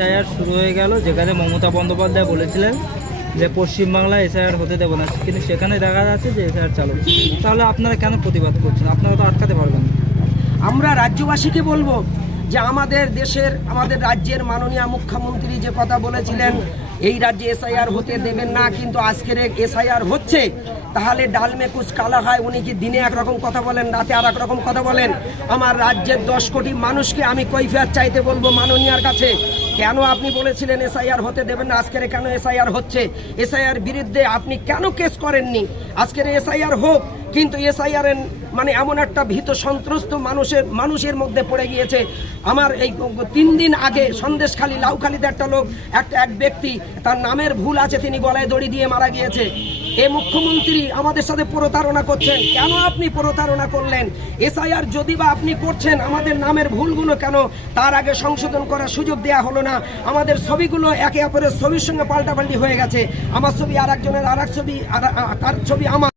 SIR শুরু হয়ে গেল, যেখানে মমতা বন্দ্যোপাধ্যায় বলেছিলেন যে পশ্চিমবাংলায় এসআইআর হতে দেবো না, কিন্তু সেখানে দেখা যাচ্ছে যে এসআইআর চালু। তাহলে আপনারা কেন প্রতিবাদ করছেন? আপনারা তো আটকাতে পারবেন না। আমরা রাজ্যবাসীকে বলবো যে আমাদের দেশের, আমাদের রাজ্যের মাননীয় মুখ্যমন্ত্রী যে কথা বলেছিলেন এই রাজ্যে এসআইআর হতে দেবেন না, কিন্তু আজকের এসআইআর হচ্ছে, তাহলে ডাল মে কুচ কালা হয়। উনি কি দিনে একরকম কথা বলেন, রাতে আর একরকম কথা বলেন? আমার রাজ্যের 10 কোটি মানুষকে আমি কৈফিয়ত চাইতে বলবো মাননীয়ার কাছে, কেন আপনি বলেছিলেন এসআইআর হতে দেবেন না, আজকের কেন এসআইআর হচ্ছে? এসআইআর বিরুদ্ধে আপনি কেন কেস করেননি? আজকের এসআইআর হোক, কিন্তু এসআইআর মানে এমন একটা ভীত সন্ত্রস্ত মানুষের মধ্যে পড়ে গিয়েছে। আমার এই 3 দিন আগে সন্দেশখালী লাউখালীতে একটা লোক, এক ব্যক্তি, তার নামের ভুল আছে, তিনি গলায় দড়ি দিয়ে মারা গিয়েছে। এ মুখ্যমন্ত্রী আমাদের সাথে প্রতারণা করছেন। কেন আপনি প্রতারণা করলেন? এসআইআর যদি বা আপনি করছেন, আমাদের নামের ভুলগুলো কেন তার আগে সংশোধন করার সুযোগ দেওয়া হলো না? আমাদের ছবিগুলো একে অপরের ছবির সঙ্গে পাল্টাপাল্টি হয়ে গেছে। আমার ছবি আর একজনের, আর এক ছবি, তার ছবি আমার।